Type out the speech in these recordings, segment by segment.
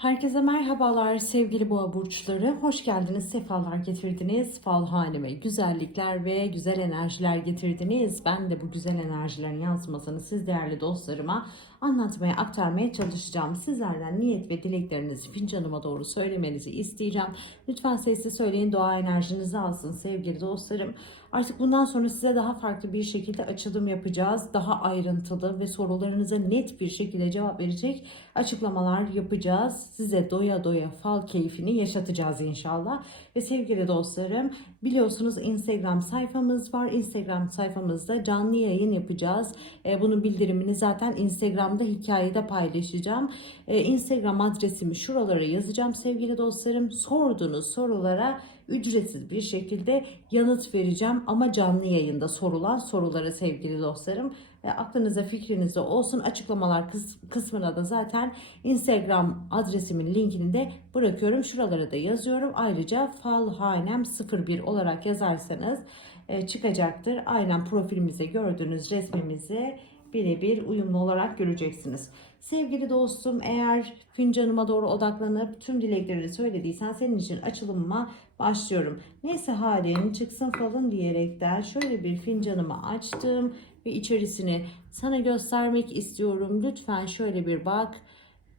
Herkese merhabalar sevgili boğa burçları. Hoş geldiniz, sefalar getirdiniz. Fal haneme güzellikler ve güzel enerjiler getirdiniz. Ben de bu güzel enerjilerin yansımasını siz değerli dostlarıma anlatmaya, aktarmaya çalışacağım. Sizlerden niyet ve dileklerinizi fincanıma doğru söylemenizi isteyeceğim. Lütfen sesli söyleyin, doğa enerjinizi alsın sevgili dostlarım. Artık bundan sonra size daha farklı bir şekilde açılım yapacağız. Daha ayrıntılı ve sorularınıza net bir şekilde cevap verecek açıklamalar yapacağız. Size doya doya fal keyfini yaşatacağız inşallah. Ve sevgili dostlarım biliyorsunuz Instagram sayfamız var. Instagram sayfamızda canlı yayın yapacağız. E, bunun bildirimini zaten Instagram'da hikayede paylaşacağım. E, Instagram adresimi şuralara yazacağım sevgili dostlarım. Sorduğunuz sorulara ücretsiz bir şekilde yanıt vereceğim ama canlı yayında sorulan sorulara sevgili dostlarım. E, aklınıza fikrinizde olsun açıklamalar kıs- kısmına da zaten Instagram adresimin linkini de bırakıyorum. Şuralara da yazıyorum. Ayrıca falhanem 01 olarak yazarsanız e, çıkacaktır. Aynen profilimize gördüğünüz resmimizi birebir uyumlu olarak göreceksiniz. Sevgili dostum eğer fincanıma doğru odaklanıp tüm dileklerini söylediysen senin için açılımıma başlıyorum. Neyse halin çıksın falın diyerekten şöyle bir fincanımı açtım ve içerisini sana göstermek istiyorum. Lütfen şöyle bir bak.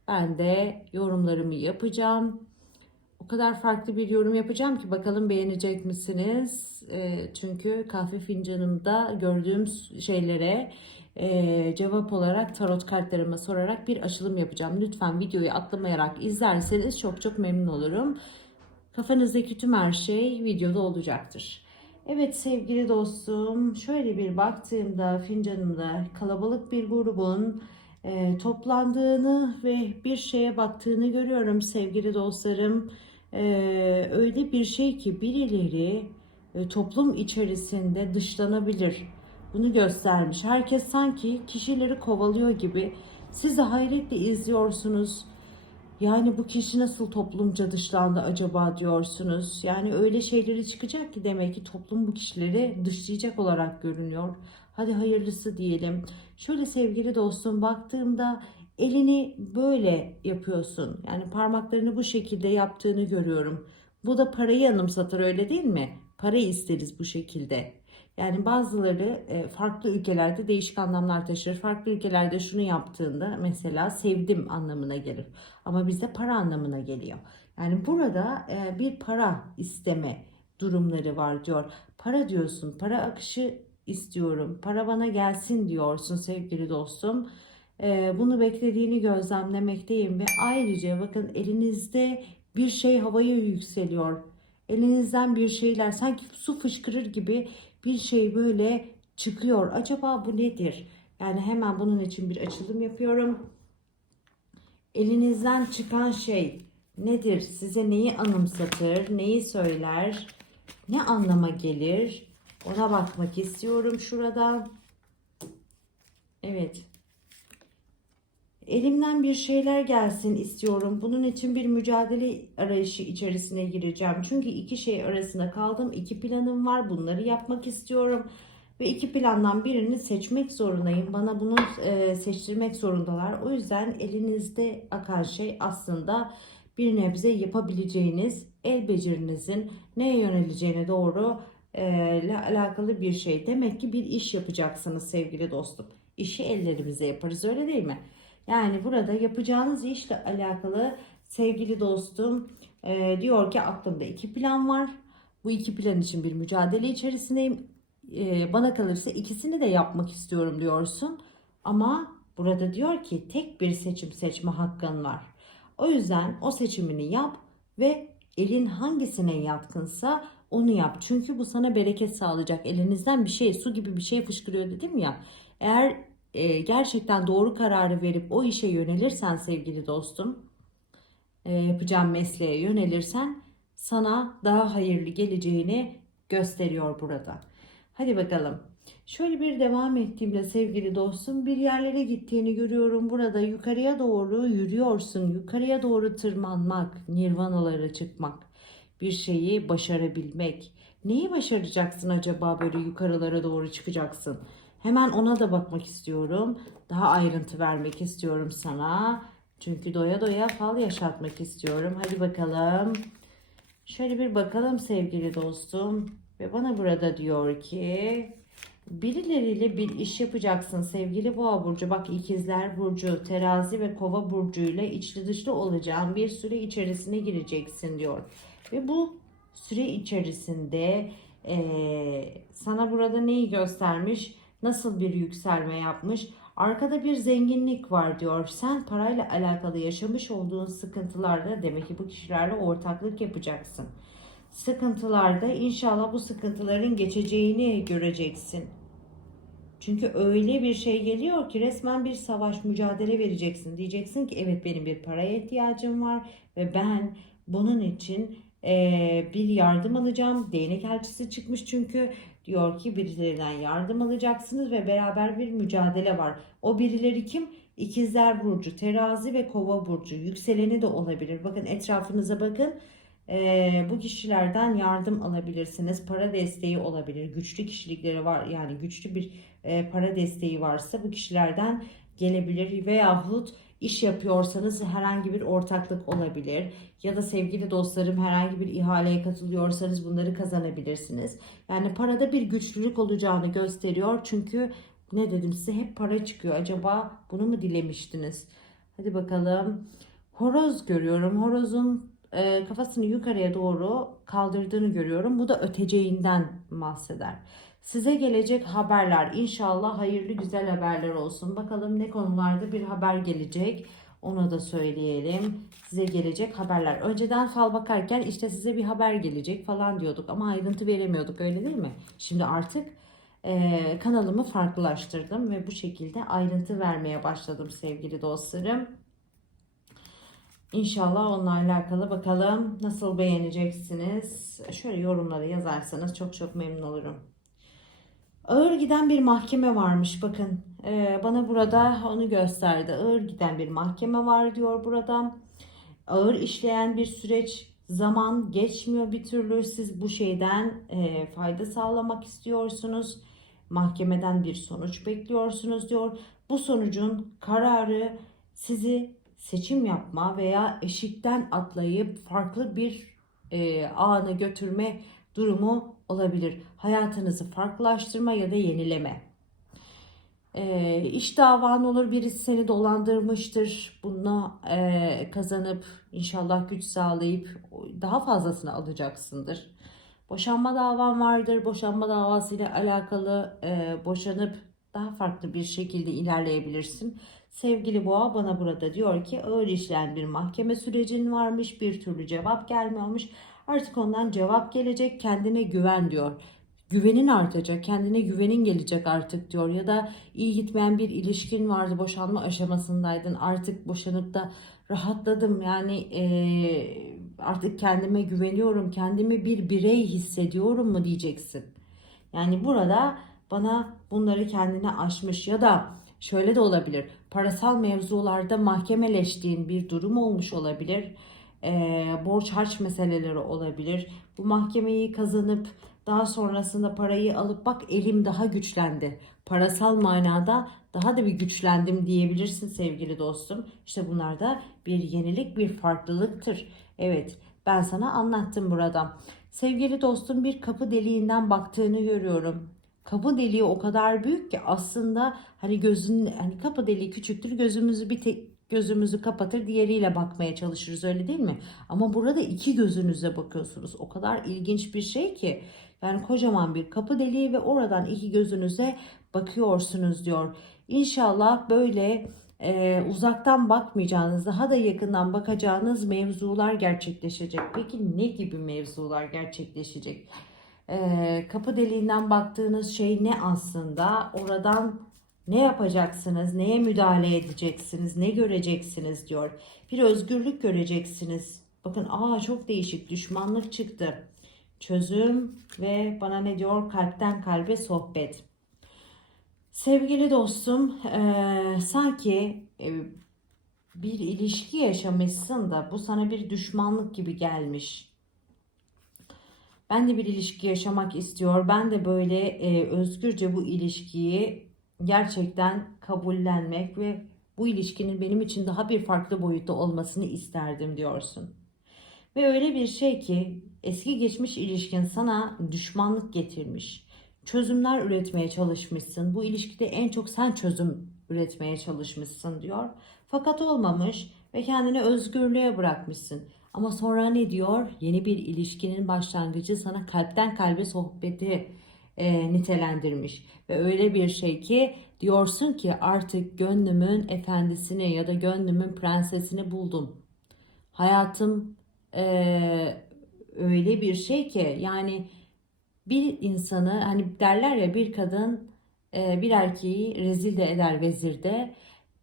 Ben de yorumlarımı yapacağım. O kadar farklı bir yorum yapacağım ki bakalım beğenecek misiniz? E, çünkü kahve fincanımda gördüğüm şeylere e, cevap olarak tarot kartlarıma sorarak bir açılım yapacağım. Lütfen videoyu atlamayarak izlerseniz çok çok memnun olurum. Kafanızdaki tüm her şey videoda olacaktır. Evet sevgili dostum şöyle bir baktığımda fincanımda kalabalık bir grubun e, toplandığını ve bir şeye baktığını görüyorum sevgili dostlarım. E, öyle bir şey ki birileri e, toplum içerisinde dışlanabilir. Bunu göstermiş. Herkes sanki kişileri kovalıyor gibi. Siz de hayretle izliyorsunuz. Yani bu kişi nasıl toplumca dışlandı acaba diyorsunuz. Yani öyle şeyleri çıkacak ki demek ki toplum bu kişileri dışlayacak olarak görünüyor. Hadi hayırlısı diyelim. Şöyle sevgili dostum baktığımda elini böyle yapıyorsun. Yani parmaklarını bu şekilde yaptığını görüyorum. Bu da parayı anımsatır öyle değil mi? Para isteriz bu şekilde. Yani bazıları e, farklı ülkelerde değişik anlamlar taşır. Farklı ülkelerde şunu yaptığında mesela sevdim anlamına gelir. Ama bizde para anlamına geliyor. Yani burada e, bir para isteme durumları var diyor. Para diyorsun, para akışı istiyorum, para bana gelsin diyorsun sevgili dostum. E, Bunu beklediğini gözlemlemekteyim ve ayrıca bakın elinizde bir şey havaya yükseliyor. Elinizden bir şeyler sanki su fışkırır gibi bir şey böyle çıkıyor. Acaba bu nedir? Yani hemen bunun için bir açılım yapıyorum. Elinizden çıkan şey nedir? Size neyi anımsatır? Neyi söyler? Ne anlama gelir? Ona bakmak istiyorum şurada. Evet. Elimden bir şeyler gelsin istiyorum. Bunun için bir mücadele arayışı içerisine gireceğim. Çünkü iki şey arasında kaldım. İki planım var. Bunları yapmak istiyorum. Ve iki plandan birini seçmek zorundayım. Bana bunu e, seçtirmek zorundalar. O yüzden elinizde akan şey aslında bir nebze yapabileceğiniz el becerinizin neye yöneleceğine doğru e, ile alakalı bir şey. Demek ki bir iş yapacaksınız sevgili dostum. İşi ellerimize yaparız öyle değil mi? Yani burada yapacağınız işle alakalı sevgili dostum e, diyor ki aklımda iki plan var. Bu iki plan için bir mücadele içerisindeyim. E, bana kalırsa ikisini de yapmak istiyorum diyorsun. Ama burada diyor ki tek bir seçim seçme hakkın var. O yüzden o seçimini yap ve elin hangisine yatkınsa onu yap. Çünkü bu sana bereket sağlayacak. Elinizden bir şey, su gibi bir şey fışkırıyor dedim ya. Eğer e, gerçekten doğru kararı verip o işe yönelirsen sevgili dostum, e, yapacağım mesleğe yönelirsen sana daha hayırlı geleceğini gösteriyor burada. Hadi bakalım. Şöyle bir devam ettiğimde sevgili dostum bir yerlere gittiğini görüyorum. Burada yukarıya doğru yürüyorsun. Yukarıya doğru tırmanmak, nirvanalara çıkmak, bir şeyi başarabilmek. Neyi başaracaksın acaba böyle yukarılara doğru çıkacaksın? Hemen ona da bakmak istiyorum. Daha ayrıntı vermek istiyorum sana. Çünkü doya doya fal yaşatmak istiyorum. Hadi bakalım. Şöyle bir bakalım sevgili dostum. Ve bana burada diyor ki birileriyle bir iş yapacaksın sevgili boğa burcu. Bak ikizler burcu, terazi ve kova burcuyla içli dışlı olacağın bir süre içerisine gireceksin diyor. Ve bu süre içerisinde eee, sana burada neyi göstermiş? Nasıl bir yükselme yapmış? Arkada bir zenginlik var diyor. Sen parayla alakalı yaşamış olduğun sıkıntılarda demek ki bu kişilerle ortaklık yapacaksın. Sıkıntılarda inşallah bu sıkıntıların geçeceğini göreceksin. Çünkü öyle bir şey geliyor ki resmen bir savaş mücadele vereceksin. Diyeceksin ki evet benim bir paraya ihtiyacım var ve ben bunun için bir yardım alacağım. Değnek elçisi çıkmış çünkü diyor ki birilerinden yardım alacaksınız ve beraber bir mücadele var. O birileri kim? İkizler Burcu, Terazi ve Kova Burcu. Yükseleni de olabilir. Bakın etrafınıza bakın. Ee, bu kişilerden yardım alabilirsiniz. Para desteği olabilir. Güçlü kişilikleri var yani güçlü bir e, para desteği varsa bu kişilerden gelebilir veyahut iş yapıyorsanız herhangi bir ortaklık olabilir ya da sevgili dostlarım herhangi bir ihaleye katılıyorsanız bunları kazanabilirsiniz. Yani parada bir güçlülük olacağını gösteriyor çünkü ne dedim size hep para çıkıyor. Acaba bunu mu dilemiştiniz? Hadi bakalım. Horoz görüyorum. Horozun e, kafasını yukarıya doğru kaldırdığını görüyorum. Bu da öteceğinden bahseder. Size gelecek haberler inşallah hayırlı güzel haberler olsun. Bakalım ne konularda bir haber gelecek. Onu da söyleyelim. Size gelecek haberler. Önceden fal bakarken işte size bir haber gelecek falan diyorduk ama ayrıntı veremiyorduk öyle değil mi? Şimdi artık e, kanalımı farklılaştırdım ve bu şekilde ayrıntı vermeye başladım sevgili dostlarım. İnşallah onunla alakalı bakalım nasıl beğeneceksiniz. Şöyle yorumlara yazarsanız çok çok memnun olurum. Ağır giden bir mahkeme varmış bakın. Ee, bana burada onu gösterdi. Ağır giden bir mahkeme var diyor burada. Ağır işleyen bir süreç zaman geçmiyor bir türlü. Siz bu şeyden e, fayda sağlamak istiyorsunuz. Mahkemeden bir sonuç bekliyorsunuz diyor. Bu sonucun kararı sizi seçim yapma veya eşikten atlayıp farklı bir e, ana götürme durumu olabilir. Hayatınızı farklılaştırma ya da yenileme. E, iş davan olur birisi seni dolandırmıştır. Bunu e, kazanıp inşallah güç sağlayıp daha fazlasını alacaksındır. Boşanma davan vardır. Boşanma davasıyla alakalı e, boşanıp daha farklı bir şekilde ilerleyebilirsin. Sevgili boğa bana burada diyor ki ağır işleyen bir mahkeme sürecin varmış bir türlü cevap gelmiyormuş. Artık ondan cevap gelecek kendine güven diyor. Güvenin artacak kendine güvenin gelecek artık diyor ya da iyi gitmeyen bir ilişkin vardı boşanma aşamasındaydın artık boşanıp da rahatladım yani eee, artık kendime güveniyorum kendimi bir birey hissediyorum mu diyeceksin. Yani burada bana bunları kendine aşmış ya da şöyle de olabilir. Parasal mevzularda mahkemeleştiğin bir durum olmuş olabilir. Ee, borç harç meseleleri olabilir. Bu mahkemeyi kazanıp daha sonrasında parayı alıp bak elim daha güçlendi. Parasal manada daha da bir güçlendim diyebilirsin sevgili dostum. İşte bunlar da bir yenilik, bir farklılıktır. Evet, ben sana anlattım burada. Sevgili dostum bir kapı deliğinden baktığını görüyorum kapı deliği o kadar büyük ki aslında hani gözün hani kapı deliği küçüktür gözümüzü bir tek gözümüzü kapatır diğeriyle bakmaya çalışırız öyle değil mi? Ama burada iki gözünüze bakıyorsunuz. O kadar ilginç bir şey ki yani kocaman bir kapı deliği ve oradan iki gözünüze bakıyorsunuz diyor. İnşallah böyle e, uzaktan bakmayacağınız, daha da yakından bakacağınız mevzular gerçekleşecek. Peki ne gibi mevzular gerçekleşecek? Ee, kapı deliğinden baktığınız şey ne aslında? Oradan ne yapacaksınız? Neye müdahale edeceksiniz? Ne göreceksiniz diyor. Bir özgürlük göreceksiniz. Bakın aa çok değişik düşmanlık çıktı. Çözüm ve bana ne diyor? Kalpten kalbe sohbet. Sevgili dostum, eee, sanki e, bir ilişki yaşamışsın da bu sana bir düşmanlık gibi gelmiş. Ben de bir ilişki yaşamak istiyor. Ben de böyle e, özgürce bu ilişkiyi gerçekten kabullenmek ve Bu ilişkinin benim için daha bir farklı boyutta olmasını isterdim diyorsun. Ve öyle bir şey ki eski geçmiş ilişkin sana düşmanlık getirmiş. Çözümler üretmeye çalışmışsın. Bu ilişkide en çok sen çözüm üretmeye çalışmışsın diyor. Fakat olmamış ve kendini özgürlüğe bırakmışsın. Ama sonra ne diyor? Yeni bir ilişkinin başlangıcı sana kalpten kalbe sohbeti e, nitelendirmiş. Ve öyle bir şey ki diyorsun ki artık gönlümün efendisini ya da gönlümün prensesini buldum. Hayatım e, öyle bir şey ki yani bir insanı hani derler ya bir kadın e, bir erkeği rezil de eder vezirde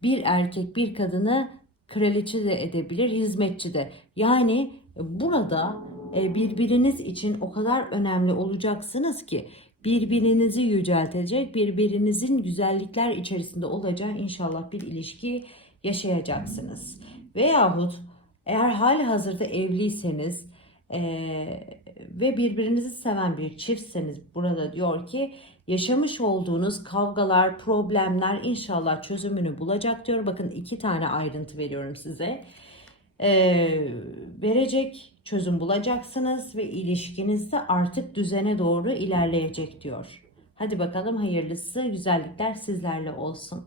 bir erkek bir kadını kraliçe de edebilir hizmetçi de yani burada e, birbiriniz için o kadar önemli olacaksınız ki birbirinizi yüceltecek birbirinizin güzellikler içerisinde olacağı inşallah bir ilişki yaşayacaksınız veyahut eğer hali hazırda evliyseniz eee, ve birbirinizi seven bir çiftseniz burada diyor ki yaşamış olduğunuz kavgalar, problemler inşallah çözümünü bulacak diyor. Bakın iki tane ayrıntı veriyorum size. Eee, verecek çözüm bulacaksınız ve ilişkinizde artık düzene doğru ilerleyecek diyor. Hadi bakalım hayırlısı güzellikler sizlerle olsun.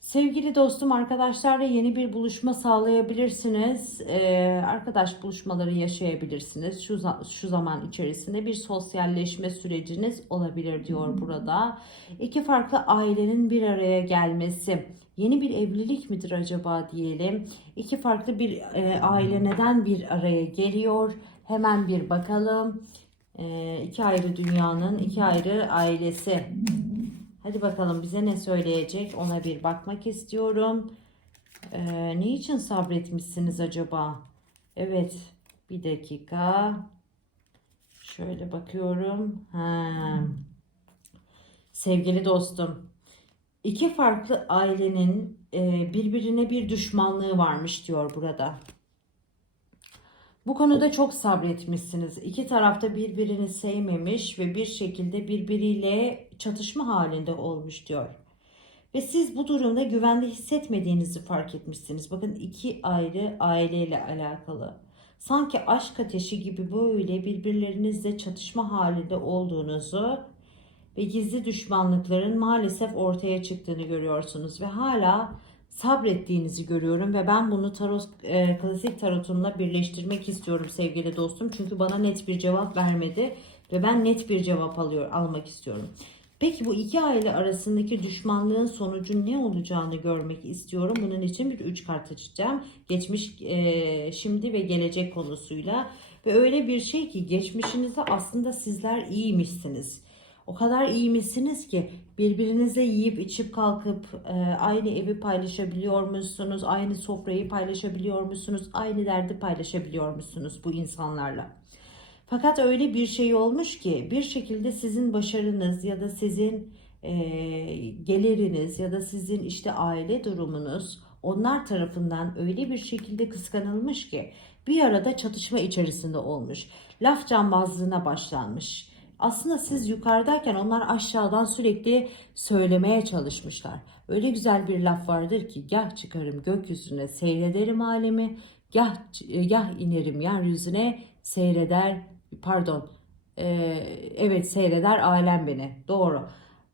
Sevgili dostum arkadaşlarla yeni bir buluşma sağlayabilirsiniz. Ee, arkadaş buluşmaları yaşayabilirsiniz. Şu, şu zaman içerisinde bir sosyalleşme süreciniz olabilir diyor burada. İki farklı ailenin bir araya gelmesi. Yeni bir evlilik midir acaba diyelim. İki farklı bir e, aile neden bir araya geliyor? Hemen bir bakalım. Ee, iki ayrı dünyanın iki ayrı ailesi. Hadi bakalım bize ne söyleyecek ona bir bakmak istiyorum. Ee, ne için sabretmişsiniz acaba? Evet bir dakika. Şöyle bakıyorum. Ha. Sevgili dostum. İki farklı ailenin e, birbirine bir düşmanlığı varmış diyor burada. Bu konuda çok sabretmişsiniz. İki tarafta birbirini sevmemiş ve bir şekilde birbiriyle çatışma halinde olmuş diyor. Ve siz bu durumda güvende hissetmediğinizi fark etmişsiniz. Bakın iki ayrı aileyle alakalı. Sanki aşk ateşi gibi böyle birbirlerinizle çatışma halinde olduğunuzu ve gizli düşmanlıkların maalesef ortaya çıktığını görüyorsunuz ve hala sabrettiğinizi görüyorum ve ben bunu tarot e, klasik tarotumla birleştirmek istiyorum sevgili dostum çünkü bana net bir cevap vermedi ve ben net bir cevap alıyor almak istiyorum. Peki bu iki aile arasındaki düşmanlığın sonucu ne olacağını görmek istiyorum. Bunun için bir üç kart açacağım. Geçmiş, e, şimdi ve gelecek konusuyla. Ve öyle bir şey ki geçmişinizde aslında sizler iyiymişsiniz. O kadar iyiymişsiniz ki birbirinize yiyip içip kalkıp e, aynı evi paylaşabiliyor musunuz? Aynı sofrayı paylaşabiliyor musunuz? Aynı derdi paylaşabiliyor musunuz bu insanlarla? Fakat öyle bir şey olmuş ki bir şekilde sizin başarınız ya da sizin e, geliriniz ya da sizin işte aile durumunuz onlar tarafından öyle bir şekilde kıskanılmış ki bir arada çatışma içerisinde olmuş. Laf cambazlığına başlanmış. Aslında siz yukarıdayken onlar aşağıdan sürekli söylemeye çalışmışlar. Öyle güzel bir laf vardır ki gah çıkarım gökyüzüne seyrederim alemi, gah, gah inerim yeryüzüne seyreder pardon ee, evet seyreder alem beni doğru.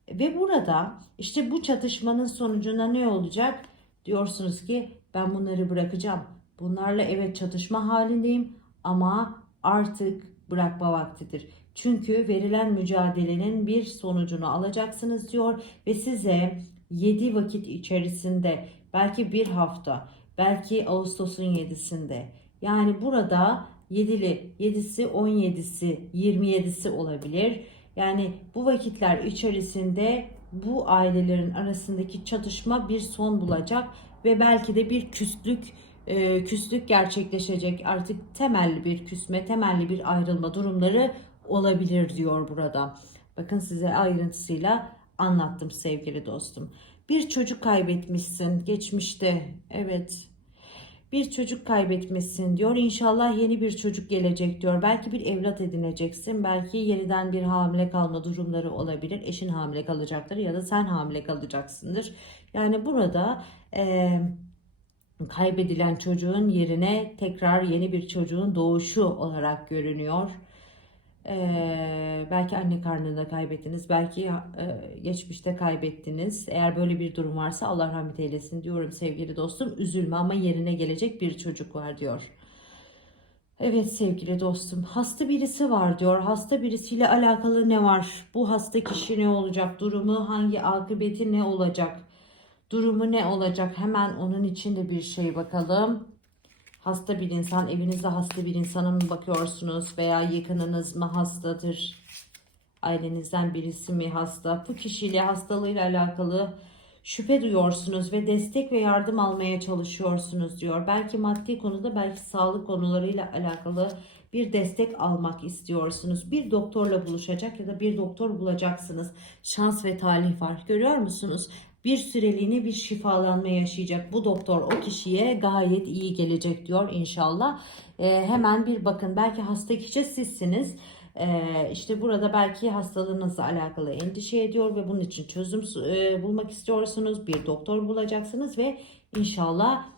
Ve burada işte bu çatışmanın sonucunda ne olacak? Diyorsunuz ki ben bunları bırakacağım. Bunlarla evet çatışma halindeyim ama artık bırakma vaktidir. Çünkü verilen mücadelenin bir sonucunu alacaksınız diyor ve size 7 vakit içerisinde belki bir hafta belki Ağustos'un 7'sinde yani burada 7'li 7'si 17'si 27'si olabilir. Yani bu vakitler içerisinde bu ailelerin arasındaki çatışma bir son bulacak ve belki de bir küslük e, küslük gerçekleşecek. Artık temelli bir küsme, temelli bir ayrılma durumları olabilir diyor burada. Bakın size ayrıntısıyla anlattım sevgili dostum. Bir çocuk kaybetmişsin geçmişte. Evet. Bir çocuk kaybetmişsin diyor. İnşallah yeni bir çocuk gelecek diyor. Belki bir evlat edineceksin. Belki yeniden bir hamile kalma durumları olabilir. Eşin hamile kalacaktır ya da sen hamile kalacaksındır. Yani burada e, kaybedilen çocuğun yerine tekrar yeni bir çocuğun doğuşu olarak görünüyor. Ee, belki anne karnında kaybettiniz, belki e, geçmişte kaybettiniz. Eğer böyle bir durum varsa Allah rahmet eylesin diyorum sevgili dostum. Üzülme ama yerine gelecek bir çocuk var diyor. Evet sevgili dostum, hasta birisi var diyor. Hasta birisiyle alakalı ne var? Bu hasta kişi ne olacak? Durumu hangi akıbeti ne olacak? Durumu ne olacak? Hemen onun için de bir şey bakalım. Hasta bir insan, evinizde hasta bir insana mı bakıyorsunuz veya yakınınız mı hastadır? Ailenizden birisi mi hasta? Bu kişiyle hastalığıyla alakalı şüphe duyuyorsunuz ve destek ve yardım almaya çalışıyorsunuz diyor. Belki maddi konuda, belki sağlık konularıyla alakalı bir destek almak istiyorsunuz. Bir doktorla buluşacak ya da bir doktor bulacaksınız. Şans ve talih var. Görüyor musunuz? Bir süreliğine bir şifalanma yaşayacak. Bu doktor o kişiye gayet iyi gelecek diyor inşallah. Ee, hemen bir bakın belki hasta kişi sizsiniz. Ee, işte burada belki hastalığınızla alakalı endişe ediyor ve bunun için çözüm e, bulmak istiyorsunuz. Bir doktor bulacaksınız ve inşallah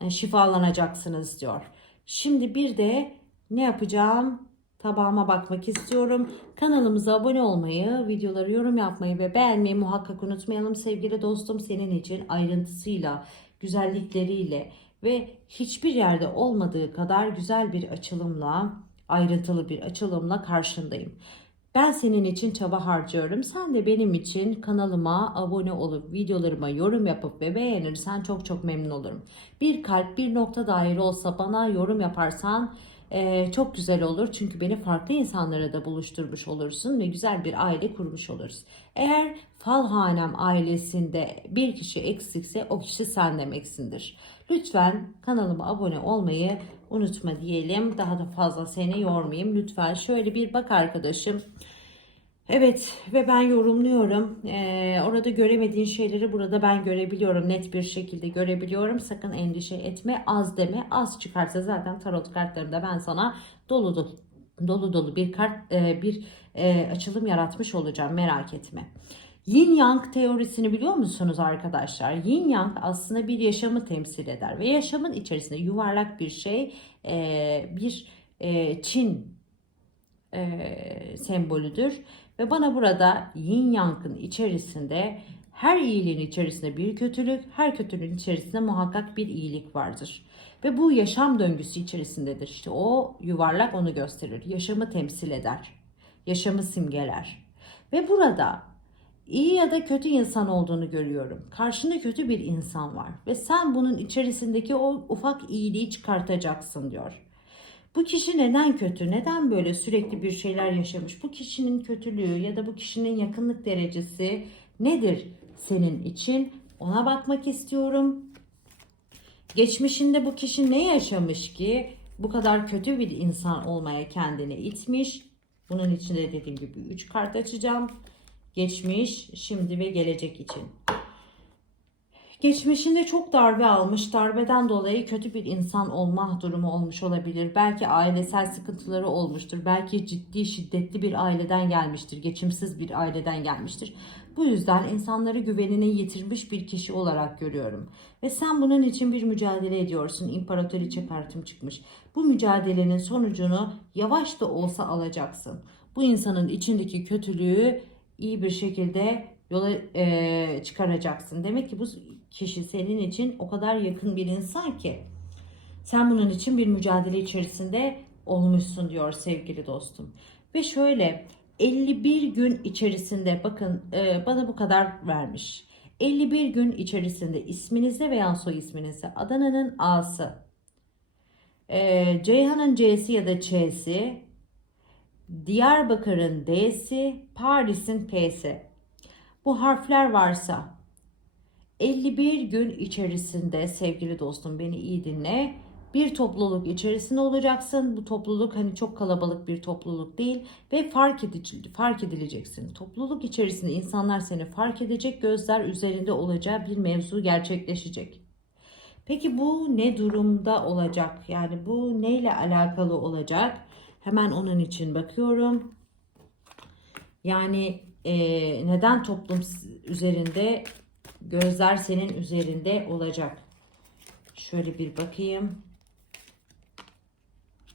e, şifalanacaksınız diyor. Şimdi bir de ne yapacağım? Tabağıma bakmak istiyorum. Kanalımıza abone olmayı, videoları yorum yapmayı ve beğenmeyi muhakkak unutmayalım sevgili dostum. Senin için ayrıntısıyla, güzellikleriyle ve hiçbir yerde olmadığı kadar güzel bir açılımla, ayrıntılı bir açılımla karşındayım. Ben senin için çaba harcıyorum. Sen de benim için kanalıma abone olup videolarıma yorum yapıp ve beğenirsen çok çok memnun olurum. Bir kalp bir nokta dair olsa bana yorum yaparsan ee, çok güzel olur çünkü beni farklı insanlara da buluşturmuş olursun ve güzel bir aile kurmuş oluruz. Eğer Falhanem ailesinde bir kişi eksikse o kişi sen demeksindir. Lütfen kanalıma abone olmayı unutma diyelim. Daha da fazla seni yormayayım. Lütfen şöyle bir bak arkadaşım. Evet ve ben yorumluyorum. Ee, orada göremediğin şeyleri burada ben görebiliyorum. Net bir şekilde görebiliyorum. Sakın endişe etme. Az deme. Az çıkarsa zaten tarot kartlarında ben sana dolu dolu dolu dolu bir kart e, bir e, açılım yaratmış olacağım. Merak etme. Yin Yang teorisini biliyor musunuz arkadaşlar? Yin Yang aslında bir yaşamı temsil eder ve yaşamın içerisinde yuvarlak bir şey, e, bir e, Çin e, sembolüdür. Ve bana burada yin yangın içerisinde her iyiliğin içerisinde bir kötülük, her kötülüğün içerisinde muhakkak bir iyilik vardır. Ve bu yaşam döngüsü içerisindedir. İşte o yuvarlak onu gösterir. Yaşamı temsil eder. Yaşamı simgeler. Ve burada iyi ya da kötü insan olduğunu görüyorum. Karşında kötü bir insan var ve sen bunun içerisindeki o ufak iyiliği çıkartacaksın diyor. Bu kişi neden kötü? Neden böyle sürekli bir şeyler yaşamış? Bu kişinin kötülüğü ya da bu kişinin yakınlık derecesi nedir senin için? Ona bakmak istiyorum. Geçmişinde bu kişi ne yaşamış ki bu kadar kötü bir insan olmaya kendini itmiş? Bunun içinde dediğim gibi 3 kart açacağım. Geçmiş, şimdi ve gelecek için. Geçmişinde çok darbe almış, darbeden dolayı kötü bir insan olma durumu olmuş olabilir. Belki ailesel sıkıntıları olmuştur. Belki ciddi, şiddetli bir aileden gelmiştir. Geçimsiz bir aileden gelmiştir. Bu yüzden insanları güvenini yitirmiş bir kişi olarak görüyorum. Ve sen bunun için bir mücadele ediyorsun. İmparatoriçe kartım çıkmış. Bu mücadelenin sonucunu yavaş da olsa alacaksın. Bu insanın içindeki kötülüğü iyi bir şekilde yola e, çıkaracaksın. Demek ki bu kişi senin için o kadar yakın bir insan ki sen bunun için bir mücadele içerisinde olmuşsun diyor sevgili dostum. Ve şöyle 51 gün içerisinde bakın e, bana bu kadar vermiş. 51 gün içerisinde isminizde veya soy isminizde Adana'nın A'sı, e, Ceyhan'ın C'si ya da Ç'si, Diyarbakır'ın D'si, Paris'in P'si. Bu harfler varsa 51 gün içerisinde sevgili dostum beni iyi dinle. Bir topluluk içerisinde olacaksın. Bu topluluk hani çok kalabalık bir topluluk değil ve fark edici fark edileceksin. Topluluk içerisinde insanlar seni fark edecek, gözler üzerinde olacağı bir mevzu gerçekleşecek. Peki bu ne durumda olacak? Yani bu neyle alakalı olacak? Hemen onun için bakıyorum. Yani e, neden toplum üzerinde Gözler senin üzerinde olacak. Şöyle bir bakayım.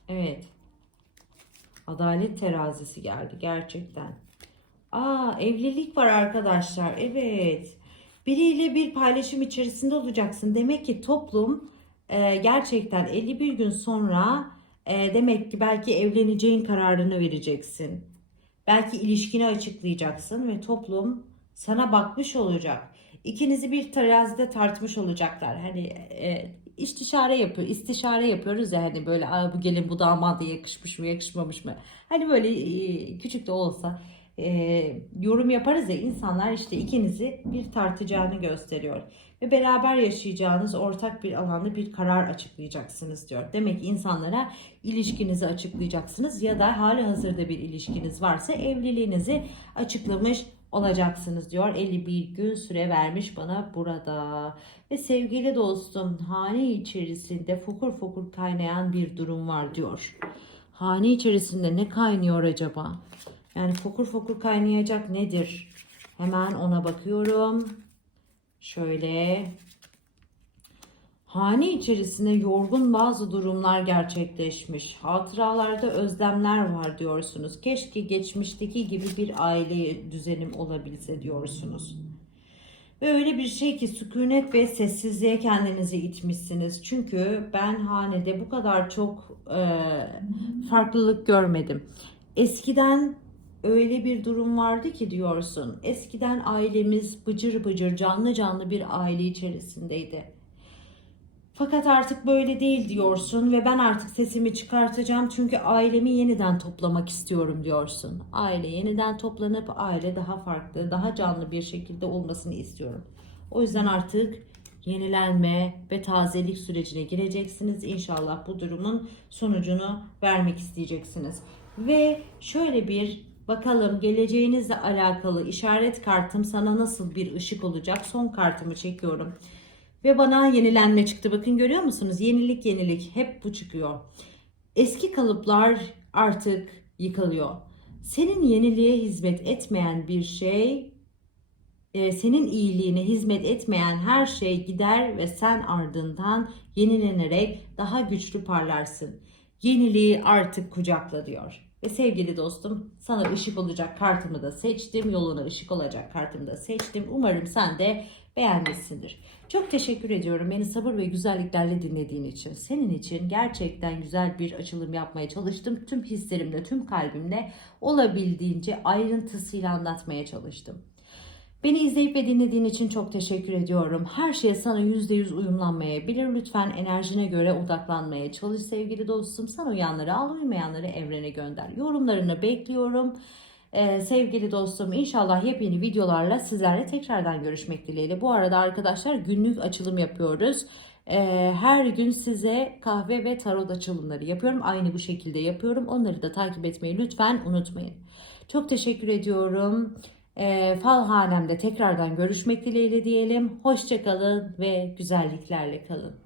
Evet. Adalet terazisi geldi gerçekten. Aa evlilik var arkadaşlar. Evet. Biriyle bir paylaşım içerisinde olacaksın. Demek ki toplum e, gerçekten 51 gün sonra e, demek ki belki evleneceğin kararını vereceksin. Belki ilişkini açıklayacaksın ve toplum sana bakmış olacak. İkinizi bir terazide tartmış olacaklar. Hani e, istişare yapıyor, istişare yapıyoruz ya hani böyle bu gelin bu damada yakışmış mı yakışmamış mı? Hani böyle e, küçük de olsa e, yorum yaparız ya insanlar işte ikinizi bir tartacağını gösteriyor. Ve beraber yaşayacağınız ortak bir alanda bir karar açıklayacaksınız diyor. Demek ki insanlara ilişkinizi açıklayacaksınız ya da hali hazırda bir ilişkiniz varsa evliliğinizi açıklamış olacaksınız diyor. 51 gün süre vermiş bana burada. Ve sevgili dostum hane içerisinde fokur fokur kaynayan bir durum var diyor. Hane içerisinde ne kaynıyor acaba? Yani fokur fokur kaynayacak nedir? Hemen ona bakıyorum. Şöyle Hane içerisinde yorgun bazı durumlar gerçekleşmiş. Hatıralarda özlemler var diyorsunuz. Keşke geçmişteki gibi bir aile düzenim olabilse diyorsunuz. Ve öyle bir şey ki sükunet ve sessizliğe kendinizi itmişsiniz. Çünkü ben hanede bu kadar çok e, farklılık görmedim. Eskiden öyle bir durum vardı ki diyorsun. Eskiden ailemiz bıcır bıcır canlı canlı bir aile içerisindeydi. Fakat artık böyle değil diyorsun ve ben artık sesimi çıkartacağım çünkü ailemi yeniden toplamak istiyorum diyorsun. Aile yeniden toplanıp aile daha farklı, daha canlı bir şekilde olmasını istiyorum. O yüzden artık yenilenme ve tazelik sürecine gireceksiniz. İnşallah bu durumun sonucunu vermek isteyeceksiniz. Ve şöyle bir bakalım geleceğinizle alakalı işaret kartım sana nasıl bir ışık olacak? Son kartımı çekiyorum. Ve bana yenilenme çıktı. Bakın görüyor musunuz? Yenilik yenilik hep bu çıkıyor. Eski kalıplar artık yıkılıyor. Senin yeniliğe hizmet etmeyen bir şey, e, senin iyiliğine hizmet etmeyen her şey gider ve sen ardından yenilenerek daha güçlü parlarsın. Yeniliği artık kucakla diyor. Ve sevgili dostum sana ışık olacak kartımı da seçtim. Yoluna ışık olacak kartımı da seçtim. Umarım sen de beğenmişsindir. Çok teşekkür ediyorum beni sabır ve güzelliklerle dinlediğin için. Senin için gerçekten güzel bir açılım yapmaya çalıştım. Tüm hislerimle, tüm kalbimle olabildiğince ayrıntısıyla anlatmaya çalıştım. Beni izleyip ve dinlediğin için çok teşekkür ediyorum. Her şey sana %100 uyumlanmayabilir. Lütfen enerjine göre odaklanmaya çalış sevgili dostum. Sana uyanları al, uymayanları evrene gönder. Yorumlarını bekliyorum. Ee, sevgili dostum inşallah yepyeni videolarla sizlerle tekrardan görüşmek dileğiyle. Bu arada arkadaşlar günlük açılım yapıyoruz. Ee, her gün size kahve ve tarot açılımları yapıyorum. Aynı bu şekilde yapıyorum. Onları da takip etmeyi lütfen unutmayın. Çok teşekkür ediyorum. Ee, fal hanemde tekrardan görüşmek dileğiyle diyelim. Hoşçakalın ve güzelliklerle kalın.